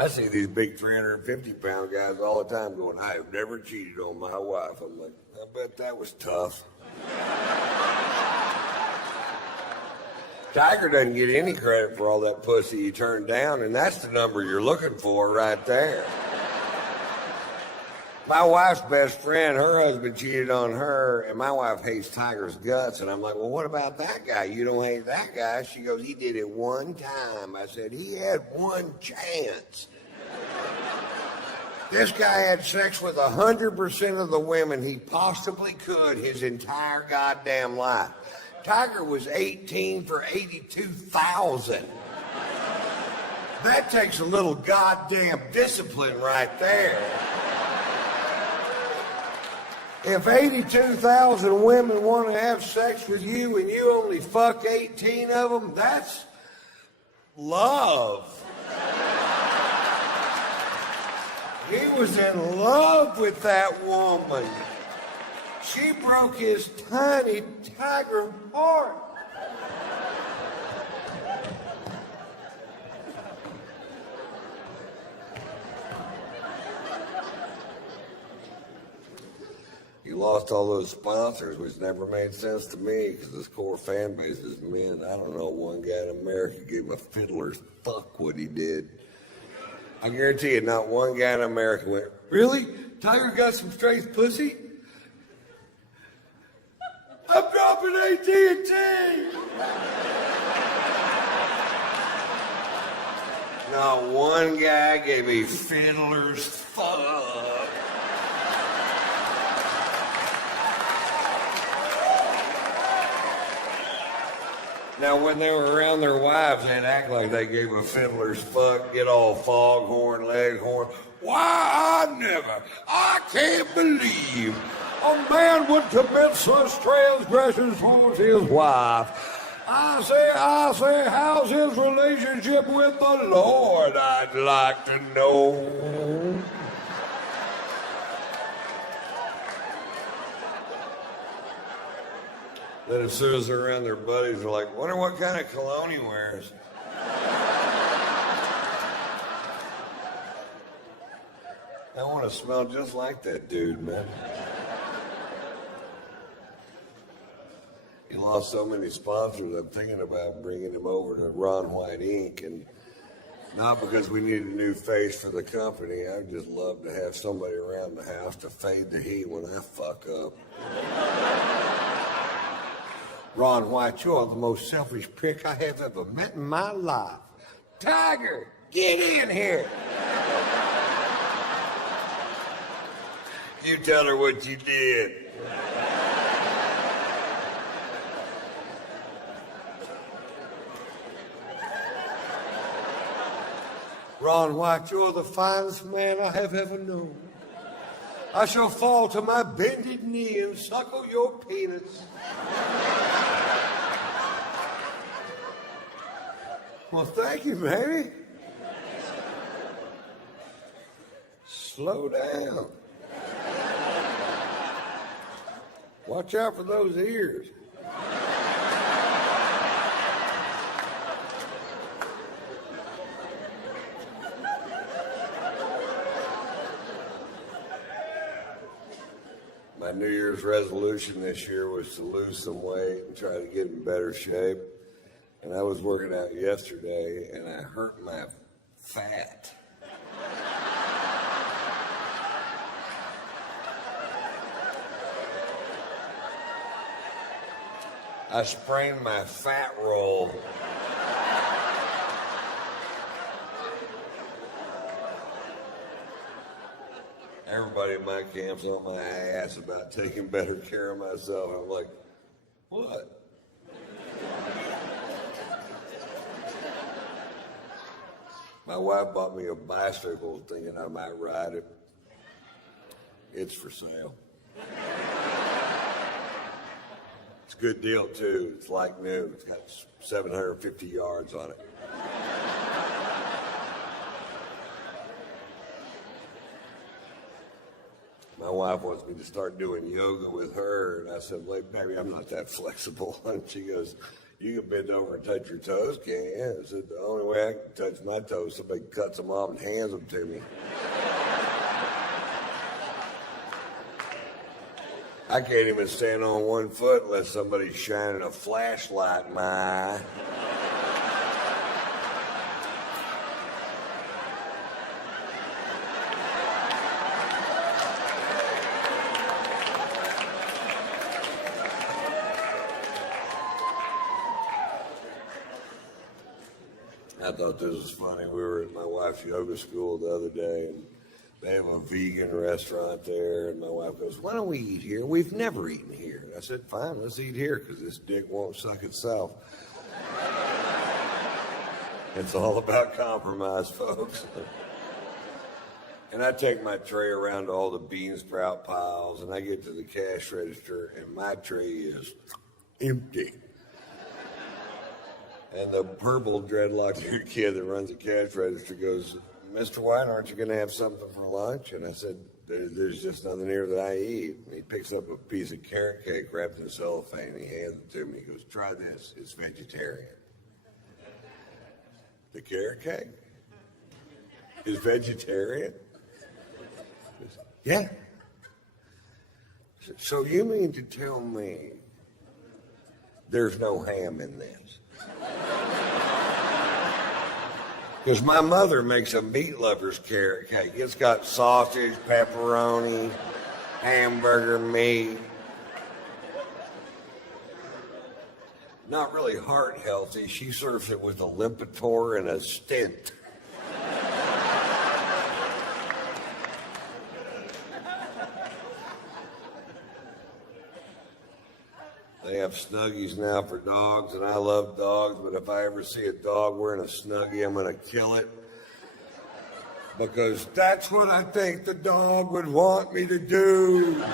I see these big 350-pound guys all the time going, I have never cheated on my wife. I'm like, I bet that was tough. Tiger doesn't get any credit for all that pussy he turned down, and that's the number you're looking for right there. My wife's best friend, her husband cheated on her, and my wife hates Tiger's guts. And I'm like, well, what about that guy? You don't hate that guy? She goes, he did it one time. I said, he had one chance. This guy had sex with 100% of the women he possibly could his entire goddamn life. Tiger was 18 for 82,000. That takes a little goddamn discipline right there. If 82,000 women want to have sex with you and you only fuck 18 of them, that's love. He was in love with that woman. She broke his tiny tiger heart. You lost all those sponsors, which never made sense to me because this core fan base is men. I don't know, one guy in America gave him a fiddler's fuck what he did. I guarantee you, not one guy in America went, really? Tiger got some straight pussy? I'm dropping AT&T! Not one guy gave me fiddler's fuck. Now, when they were around their wives, they'd act like they gave a fiddler's fuck, get all foghorn, leghorn. Why, I can't believe a man would commit such transgressions towards his wife. I say, how's his relationship with the Lord? I'd like to know. Then as soon as they're around their buddies, they're like, wonder what kind of cologne he wears. I want to smell just like that dude, man. He lost so many sponsors, I'm thinking about bringing him over to Ron White Inc. And not because we need a new face for the company. I'd just love to have somebody around the house to fade the heat when I fuck up. Ron White, you're the most selfish prick I have ever met in my life. Tiger, get in here. You tell her what you did. Ron White, you're the finest man I have ever known. I shall fall to my bended knee and suckle your penis. Well, thank you, baby. Slow down. Watch out for those ears. My New Year's resolution this year was to lose some weight and try to get in better shape. And I was working out yesterday, and I hurt my fat. I sprained my fat roll. Everybody in my camp's on my ass about taking better care of myself. I'm like, what? My wife bought me a bicycle thinking I might ride it. It's for sale. It's a good deal, too. It's like new. It's got 750 yards on it. My wife wants me to start doing yoga with her, and I said, wait, baby, I'm not that flexible. And she goes, You can bend over and touch your toes, can't you? I said, the only way I can touch my toes, somebody cuts them off and hands them to me. I can't even stand on one foot unless somebody's shining a flashlight in my eye. I thought this was funny. We were at my wife's yoga school the other day, and they have a vegan restaurant there, and my wife goes, why don't we eat here? We've never eaten here. And I said, fine, let's eat here, because this dick won't suck itself. It's all about compromise, folks. And I take my tray around to all the bean sprout piles, and I get to the cash register, and my tray is empty. And the purple dreadlocked kid that runs the cash register goes, Mr. White, aren't you going to have something for lunch? And I said, there's just nothing here that I eat. And he picks up a piece of carrot cake wrapped in cellophane, and he hands it to me. He goes, try this. It's vegetarian. The carrot cake is vegetarian? Yeah. So you mean to tell me there's no ham in this? Because my mother makes a meat lover's carrot cake. It's got sausage, pepperoni, hamburger meat. Not really heart healthy. She serves it with a Lipitor and a stent. They have Snuggies now for dogs, and I love dogs, but if I ever see a dog wearing a Snuggie, I'm going to kill it. Because that's what I think the dog would want me to do.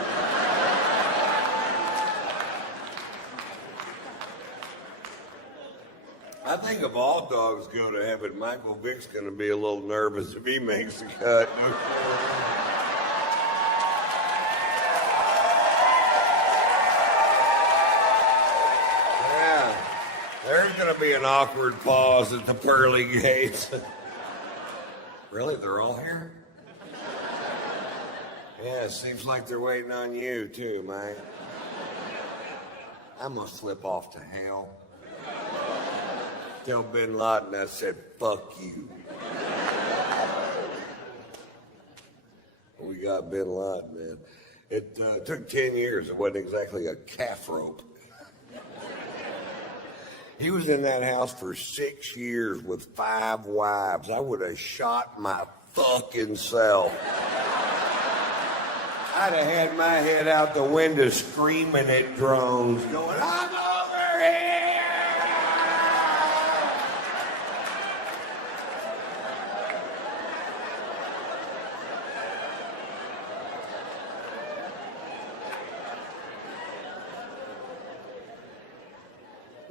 I think if all dogs go to heaven, Michael Vick's going to be a little nervous if he makes the cut. There's going to be an awkward pause at the pearly gates. Really? They're all here? Yeah, it seems like they're waiting on you, too, Mike. I'm going to slip off to hell. Tell Bin Laden I said, fuck you. We got Bin Laden, man. It took 10 years. It wasn't exactly a calf rope. He was in that house for 6 years with 5 wives. I would have shot my fucking self. I'd have had my head out the window screaming at drones, going, I'm over here!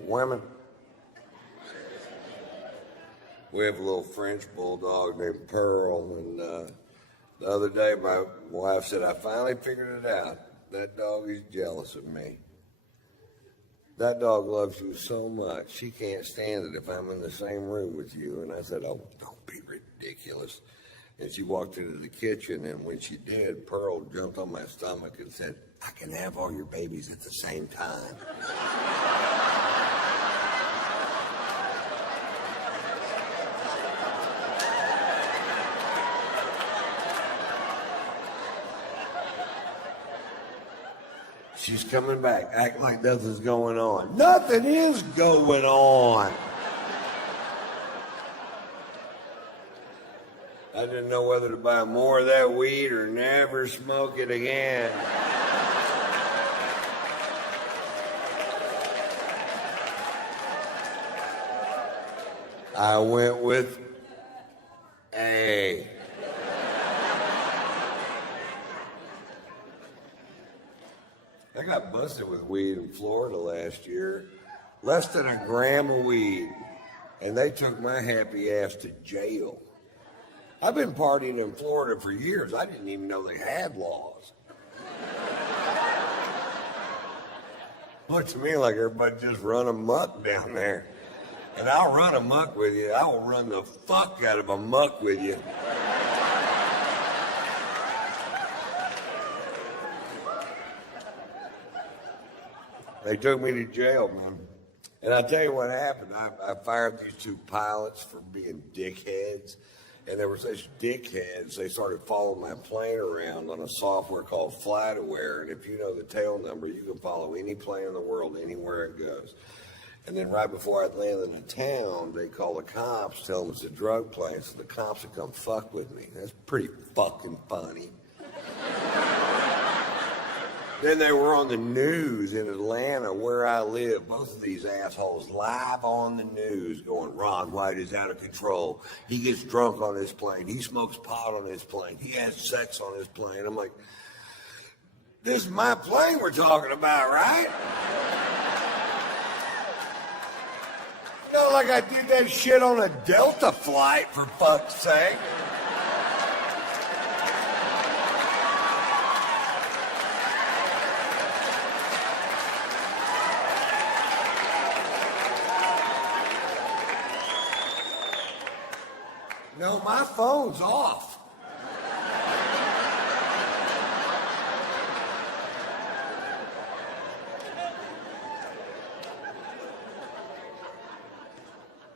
Women. We have a little French bulldog named Pearl, and the other day my wife said, I finally figured it out. That dog is jealous of me. That dog loves you so much, she can't stand it if I'm in the same room with you. And I said, oh, don't be ridiculous. And she walked into the kitchen, and when she did, Pearl jumped on my stomach and said, I can have all your babies at the same time. She's coming back. Act like nothing's going on. Nothing is going on. I didn't know whether to buy more of that weed or never smoke it again. I went with A. I got busted with weed in Florida last year. Less than a gram of weed. And they took my happy ass to jail. I've been partying in Florida for years. I didn't even know they had laws. Looked to me like everybody just run amok down there. And I'll run amok with you. I will run the fuck out of amok with you. They took me to jail, man. And I'll tell you what happened. I fired these two pilots for being dickheads. And they were such dickheads, they started following my plane around on a software called FlightAware. And if you know the tail number, you can follow any plane in the world anywhere it goes. And then right before I landed in the town, they call the cops, tell them it's a drug plane, so the cops would come fuck with me. That's pretty fucking funny. Then they were on the news in Atlanta, where I live. Both of these assholes live on the news going, Ron White is out of control. He gets drunk on his plane. He smokes pot on his plane. He has sex on his plane. I'm like, this is my plane we're talking about, right? Not like I did that shit on a Delta flight, for fuck's sake. No, my phone's off.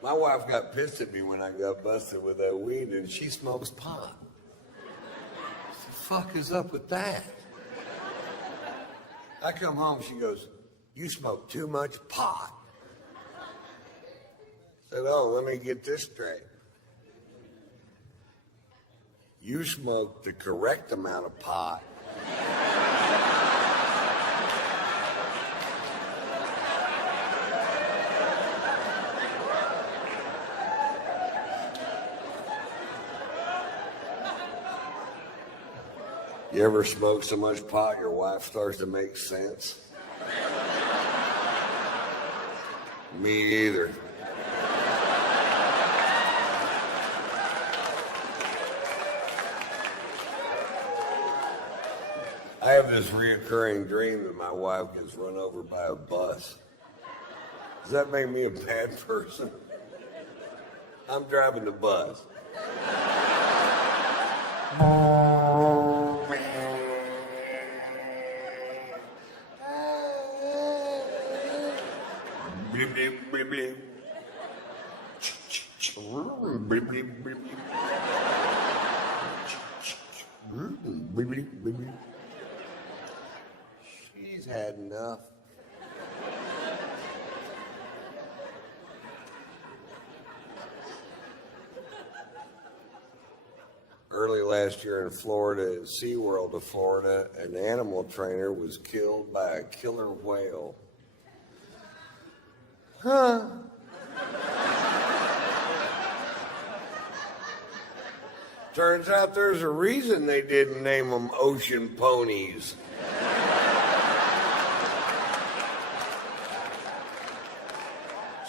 My wife got pissed at me when I got busted with that weed, and she smokes pot. What the fuck is up with that? I come home, she goes, you smoke too much pot. I said, oh, let me get this straight. You smoke the correct amount of pot. You ever smoke so much pot your wife starts to make sense? Me either. I have this reoccurring dream that my wife gets run over by a bus. Does that make me a bad person? I'm driving the bus. Bleep, bleep, bleep, bleep. Bleep, bleep, bleep, bleep. Bleep, bleep, bleep, bleep. She's had enough. Early last year in Florida, at SeaWorld of Florida, an animal trainer was killed by a killer whale. Huh. Turns out there's a reason they didn't name them ocean ponies.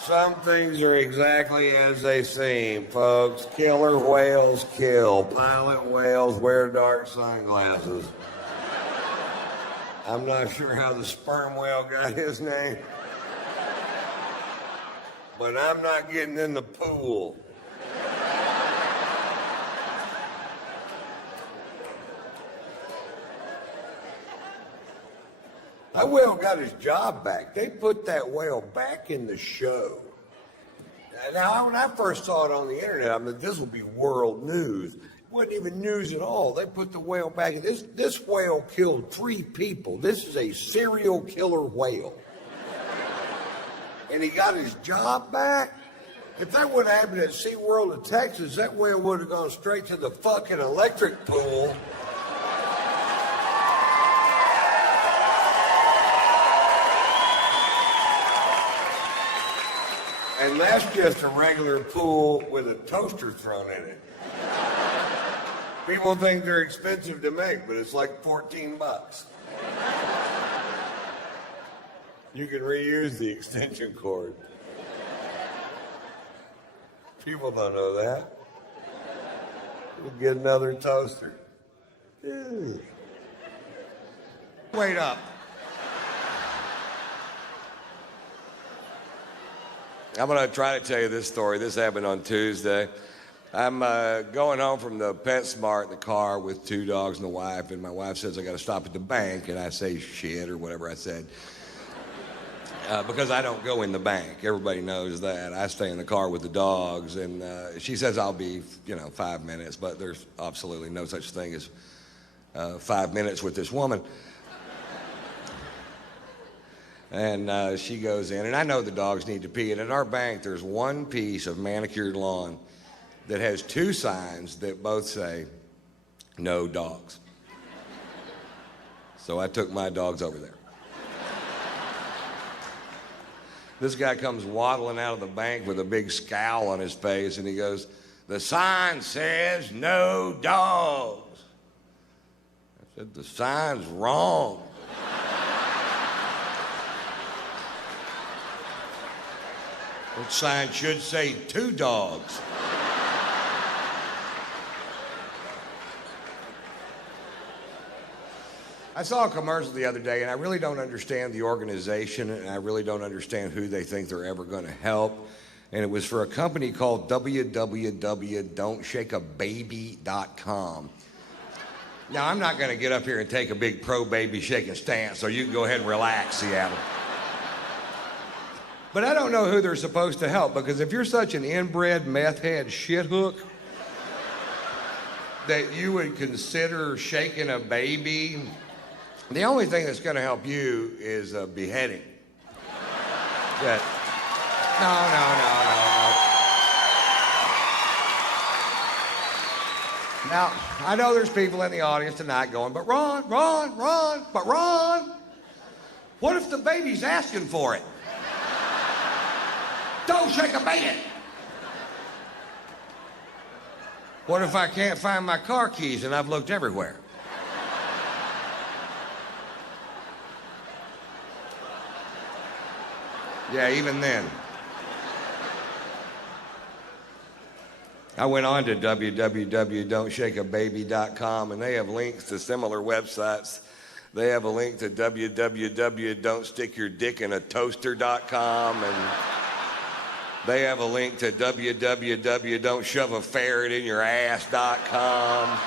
Some things are exactly as they seem, folks. Killer whales kill. Pilot whales wear dark sunglasses. I'm not sure how the sperm whale got his name, but I'm not getting in the pool. That whale got his job back. They put that whale back in the show. Now, when I first saw it on the internet, I mean, this will be world news. It wasn't even news at all. They put the whale back. This whale killed 3 people. This is a serial killer whale. And he got his job back. If that would have happened at SeaWorld in Texas, that whale would have gone straight to the fucking electric pool. And that's just a regular pool with a toaster thrown in it. People think they're expensive to make, but it's like $14. You can reuse the extension cord. People don't know that. We'll get another toaster. Ew. Wait up. I'm going to try to tell you this story. This happened on Tuesday. I'm going home from the PetSmart in the car with 2 dogs and a wife, and my wife says I got to stop at the bank, and I say shit or whatever I said. Because I don't go in the bank. Everybody knows that. I stay in the car with the dogs, and she says I'll be, 5 minutes, but there's absolutely no such thing as 5 minutes with this woman. And she goes in, and I know the dogs need to pee, and at our bank there's one piece of manicured lawn that has 2 signs that both say, no dogs. So I took my dogs over there. This guy comes waddling out of the bank with a big scowl on his face, and he goes, the sign says no dogs. I said, the sign's wrong. That sign should say 2 dogs. I saw a commercial the other day, and I really don't understand the organization, and I really don't understand who they think they're ever going to help. And it was for a company called www.don'tshakeababy.com. Now, I'm not going to get up here and take a big pro-baby shaking stance, so you can go ahead and relax, Seattle. But I don't know who they're supposed to help, because if you're such an inbred meth head shithook that you would consider shaking a baby, the only thing that's going to help you is a beheading. That, no. Now, I know there's people in the audience tonight going, but Ron, what if the baby's asking for it? Don't shake a baby. What if I can't find my car keys and I've looked everywhere? Yeah, even then. I went on to www.don'tshakeababy.com, and they have links to similar websites. They have a link to www.don'tstickyourdickinaToaster.com, and they have a link to www.don'tshoveaferretinyourass.com.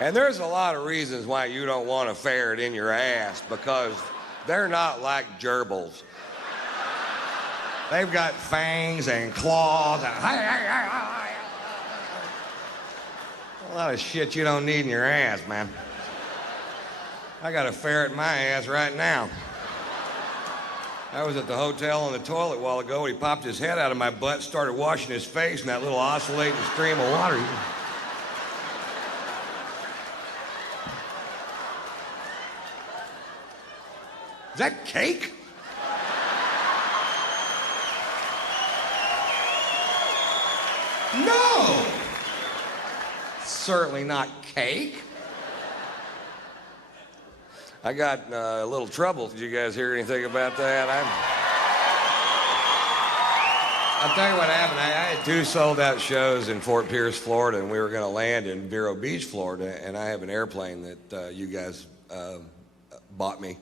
And there's a lot of reasons why you don't want a ferret in your ass, because they're not like gerbils. They've got fangs and claws and a lot of shit you don't need in your ass, man. I got a ferret in my ass right now. I was at the hotel on the toilet a while ago, and he popped his head out of my butt, started washing his face in that little oscillating stream of water. Is that cake? No! Certainly not cake. I got a little trouble. Did you guys hear anything about that? I'll tell you what happened. I had 2 sold-out shows in Fort Pierce, Florida, and we were going to land in Vero Beach, Florida, and I have an airplane that you guys bought me.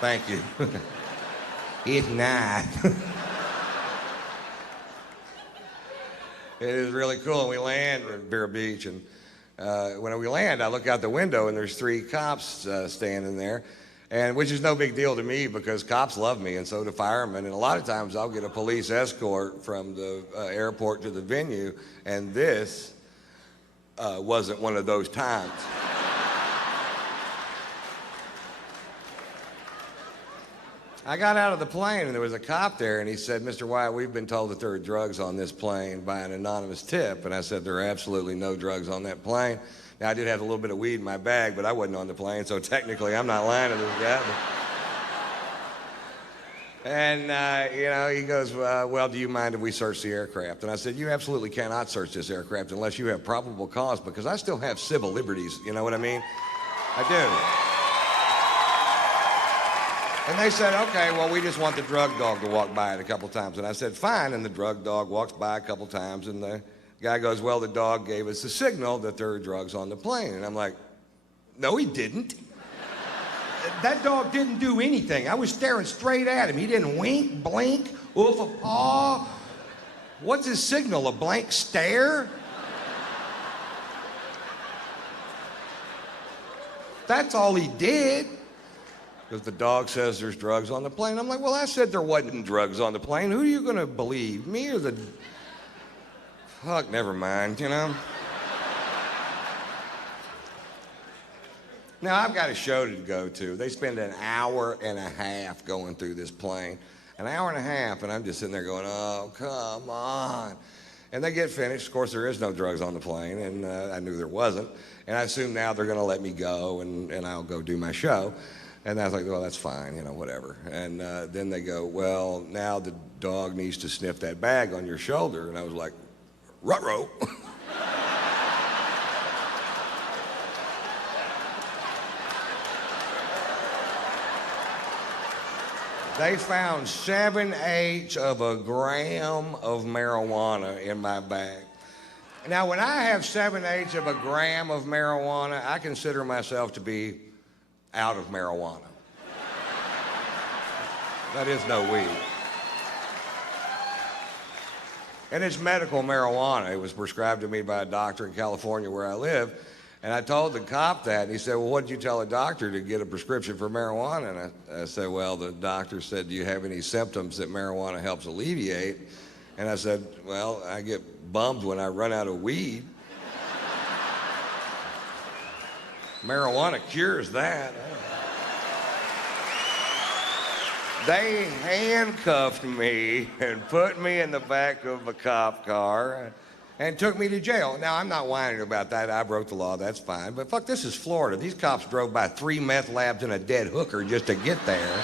Thank you. It's nice. It is really cool. And we land at Vero Beach, and when we land, I look out the window, and there's 3 cops standing there, and which is no big deal to me because cops love me, and so do firemen. And a lot of times I'll get a police escort from the airport to the venue, and this wasn't one of those times. I got out of the plane, and there was a cop there, and he said, Mr. Wyatt, we've been told that there are drugs on this plane by an anonymous tip. And I said, there are absolutely no drugs on that plane. Now, I did have a little bit of weed in my bag, but I wasn't on the plane, so technically I'm not lying to this guy. And, he goes, well, do you mind if we search the aircraft? And I said, you absolutely cannot search this aircraft unless you have probable cause, because I still have civil liberties, you know what I mean? I do. And they said, okay, well, we just want the drug dog to walk by it a couple times. And I said, fine. And the drug dog walks by a couple times, and the guy goes, well, the dog gave us a signal that there are drugs on the plane. And I'm like, no, he didn't. That dog didn't do anything. I was staring straight at him. He didn't wink, blink, oof a paw. What's his signal, a blank stare? That's all he did. Because the dog says there's drugs on the plane. I'm like, well, I said there wasn't drugs on the plane. Who are you gonna believe, me or the... Fuck, never mind, you know? Now, I've got a show to go to. They spend an hour and a half going through this plane. An hour and a half, and I'm just sitting there going, oh, come on. And they get finished. Of course, there is no drugs on the plane, and I knew there wasn't. And I assume now they're going to let me go, and I'll go do my show. And I was like, well, that's fine, you know, whatever. And then they go, well, now the dog needs to sniff that bag on your shoulder. And I was like, ruh-roh. They found 7/8 of a gram of marijuana in my bag. Now, when I have 7/8 of a gram of marijuana, I consider myself to be out of marijuana. That is no weed. And it's medical marijuana. It was prescribed to me by a doctor in California where I live. And I told the cop that, and he said, well, what did you tell a doctor to get a prescription for marijuana? And I said, well, the doctor said, do you have any symptoms that marijuana helps alleviate? And I said, well, I get bummed when I run out of weed. Marijuana cures that. They handcuffed me and put me in the back of a cop car and took me to jail. Now, I'm not whining about that. I broke the law. That's fine. But fuck, this is Florida. These cops drove by 3 meth labs and a dead hooker just to get there.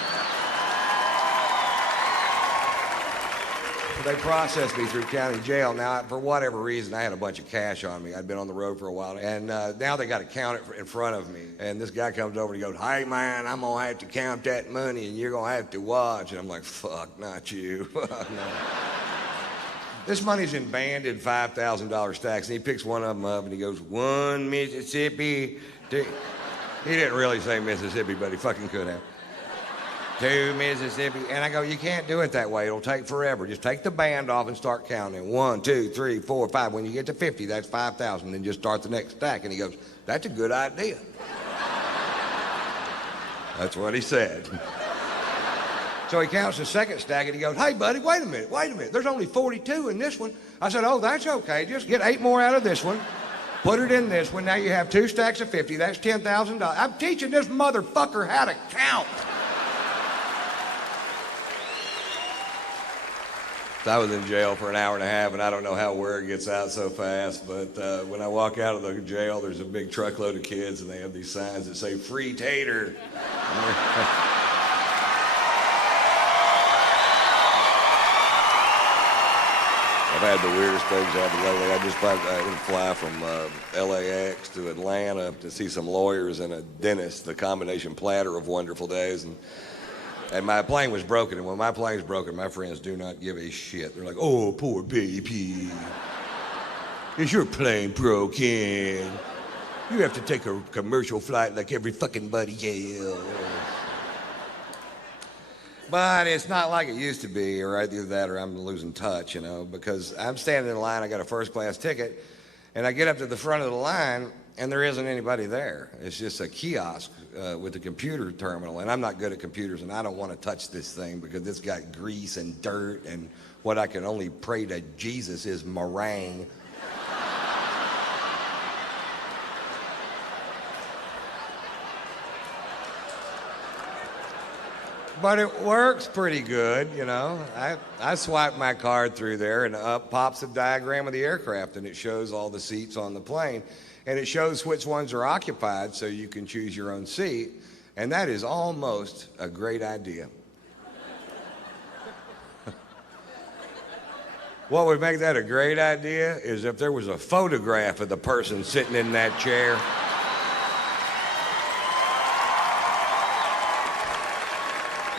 They processed me through county jail. Now, for whatever reason, I had a bunch of cash on me. I'd been on the road for a while. And now they got to count it in front of me. And this guy comes over and he goes, hey, man, I'm going to have to count that money and you're going to have to watch. And I'm like, fuck, not you. Fuck, no. This money's in banded $5,000 stacks, and he picks one of them up, and he goes, 1 Mississippi. He didn't really say Mississippi, but he fucking could have. 2 Mississippi. And I go, you can't do it that way. It'll take forever. Just take the band off and start counting. 1, 2, 3, 4, 5. When you get to 50, that's 5,000. Then just start the next stack. And he goes, that's a good idea. That's what he said. So he counts the second stack and he goes, hey, buddy, wait a minute. There's only 42 in this one. I said, oh, that's okay. Just get 8 more out of this one. Put it in this one. Now you have 2 stacks of 50. That's $10,000. I'm teaching this motherfucker how to count. I was in jail for an hour and a half, and I don't know how word gets out so fast, but when I walk out of the jail, there's a big truckload of kids, and they have these signs that say, free Tater. I've had the weirdest things happen lately. I just fly from LAX to Atlanta to see some lawyers and a dentist, the combination platter of wonderful days. And my plane was broken, and when my plane's broken, my friends do not give a shit. They're like, oh, poor baby. Is your plane broken? You have to take a commercial flight like every fucking buddy else. But it's not like it used to be, or either that or I'm losing touch, you know, because I'm standing in line, I got a first class ticket, and I get up to the front of the line, and there isn't anybody there. It's just a kiosk with a computer terminal, and I'm not good at computers, and I don't want to touch this thing because it's got grease and dirt, and what I can only pray to Jesus is meringue. But it works pretty good, you know. I swipe my card through there, and up pops a diagram of the aircraft, and it shows all the seats on the plane. And it shows which ones are occupied so you can choose your own seat. And that is almost a great idea. What would make that a great idea is if there was a photograph of the person sitting in that chair.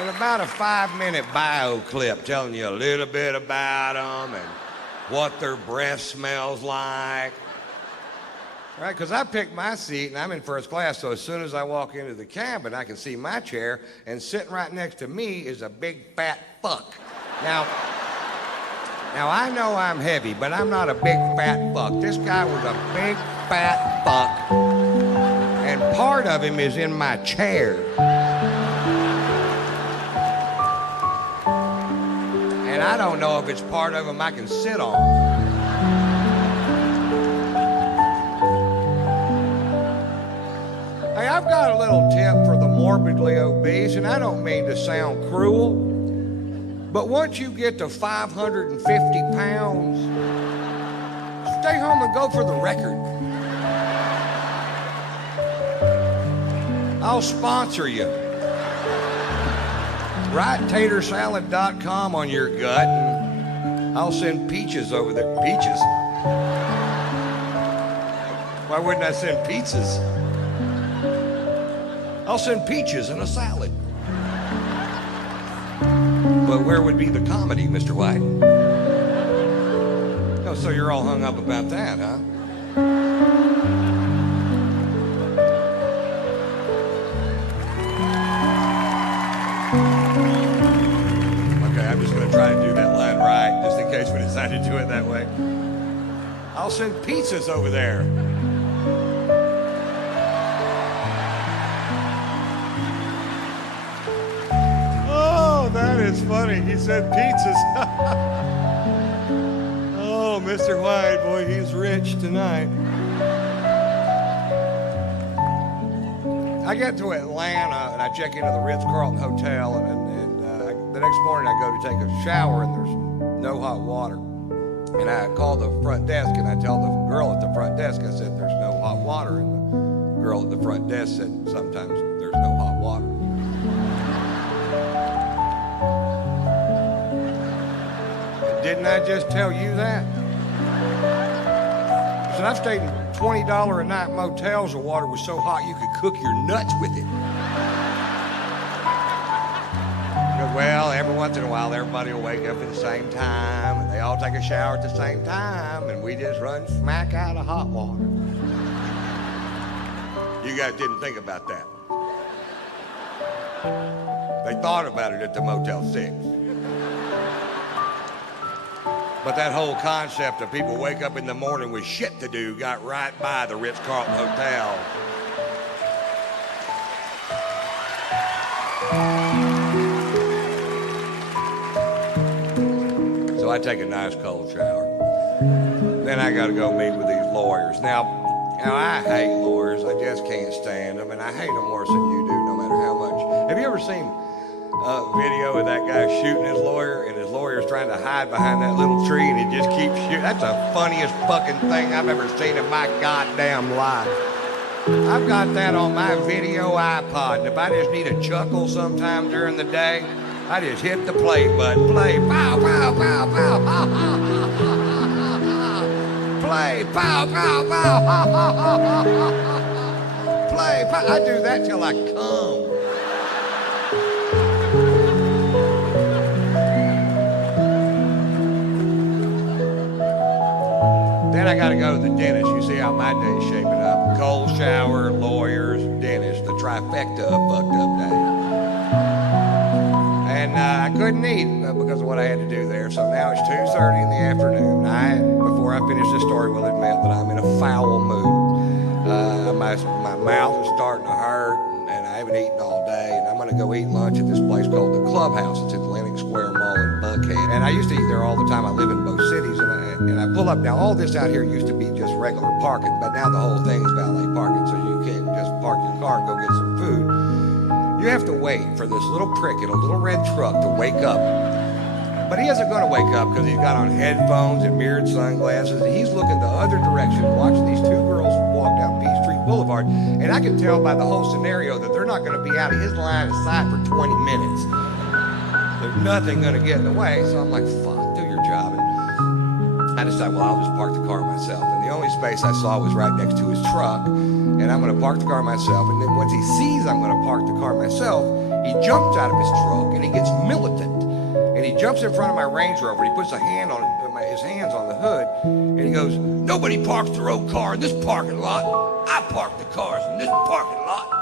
And about a 5-minute bio clip telling you a little bit about them and what their breath smells like. Right, because I picked my seat and I'm in first class, so as soon as I walk into the cabin, I can see my chair, and sitting right next to me is a big fat fuck. Now I know I'm heavy, but I'm not a big fat fuck. This guy was a big fat fuck, and part of him is in my chair. And I don't know if it's part of him I can sit on. Hey, I've got a little tip for the morbidly obese, and I don't mean to sound cruel, but once you get to 550 pounds, stay home and go for the record. I'll sponsor you. Write tatersalad.com on your gut, and I'll send peaches over there. Peaches? Why wouldn't I send pizzas? I'll send peaches in a salad. But where would be the comedy, Mr. White? Oh, so you're all hung up about that, huh? Okay, I'm just gonna try to do that line right, just in case we decide to do it that way. I'll send pizzas over there. That is funny. He said pizzas. Oh, Mr. White, boy, he's rich tonight. I get to Atlanta and I check into the Ritz-Carlton Hotel, and the next morning I go to take a shower and there's no hot water. And I call the front desk and I tell the girl at the front desk, I said, there's no hot water. And the girl at the front desk said, sometimes there's no hot water. Didn't I just tell you that? So I've stayed in $20 a night motels where water was so hot you could cook your nuts with it. Well, every once in a while everybody will wake up at the same time and they all take a shower at the same time and we just run smack out of hot water. You guys didn't think about that. They thought about it at the Motel 6. But that whole concept of people wake up in the morning with shit to do got right by the Ritz-Carlton Hotel. So I take a nice cold shower. Then I gotta go meet with these lawyers. Now I hate lawyers. I just can't stand them, and I hate them worse than you do, no matter how much. Have you ever seen a video of that guy shooting his lawyer, and his lawyer's trying to hide behind that little tree, and he just keeps shooting? That's the funniest fucking thing I've ever seen in my goddamn life. I've got that on my video iPod, and if I just need a chuckle sometime during the day, I just hit the play button. Play, pow, pow, pow, pow, ha, ha, ha, ha, ha. Play, pow, pow, pow, ha, ha, ha, ha, ha. Play, pow. I do that till I come. Then I gotta go to the dentist. You see how my day's shaping up. Cold shower, lawyers, dentist, the trifecta of fucked up day. And I couldn't eat because of what I had to do there. So now it's 2:30 in the afternoon. Before I finish this story, will admit that I'm in a foul mood. My mouth is starting to hurt, and I haven't eaten all day. And I'm gonna go eat lunch at this place called the Clubhouse. It's at Atlantic Square Mall in Buckhead. And I used to eat there all the time. I live in both cities, and I pull up. Now, all this out here used to be just regular parking, but now the whole thing is valet parking, so you can't just park your car and go get some food. You have to wait for this little prick in a little red truck to wake up. But he isn't going to wake up because he's got on headphones and mirrored sunglasses, and he's looking the other direction, watching these two girls walk down Peachtree Boulevard, and I can tell by the whole scenario that they're not going to be out of his line of sight for 20 minutes. There's nothing going to get in the way, so I'm like, fuck, do your job. And I decided, well, I'll just park the car myself. And the only space I saw was right next to his truck, and I'm going to park the car myself. And then once he sees I'm going to park the car myself, he jumps out of his truck and he gets militant. And he jumps in front of my Range Rover. He puts a hand on his hands on the hood, and he goes, nobody parks their own car in this parking lot. I park the cars in this parking lot.